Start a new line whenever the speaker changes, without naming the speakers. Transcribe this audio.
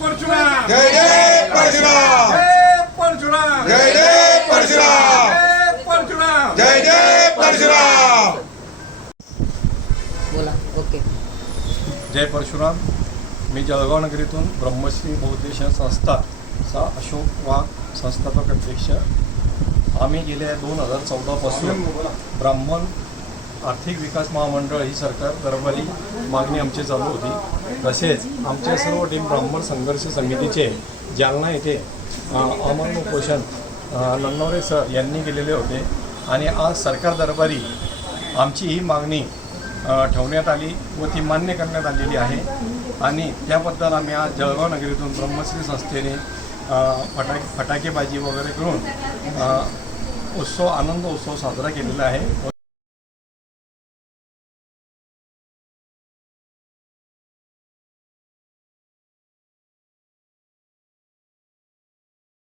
परशुराम
जय
जय परशुराम
जय
जय जय
जय परशुराम!
बोला ओके.
जय परशुराम. मी जळगाव नगरीतून ब्रह्मश्री बहुद्देशीय संस्था चा अशोक वाघ संस्थापक अध्यक्ष. आम्ही गेल्या दोन हजार चौदापासून ब्राह्मण आर्थिक विकास महामंडळ ही सरकार दरबारी मागणी आमची चालू होती. तसेच आमचे सर्व टीम ब्राह्मण संघर्ष समितीचे जालना येथे अ, अमरण उपोषण नन्नवरे सर यांनी केलेले होते. आणि आज सरकार दरबारी आमची ही मागणी ठेवण्यात आली व ती मान्य करण्यात आलेली आहे. आणि त्याबद्दल आम्ही आज जळगाव नगरीतून ब्रह्मश्री संस्थेने फटाके फटाकेबाजी वगैरे करून उत्सव आनंद उत्सव साजरा केलेला आहे.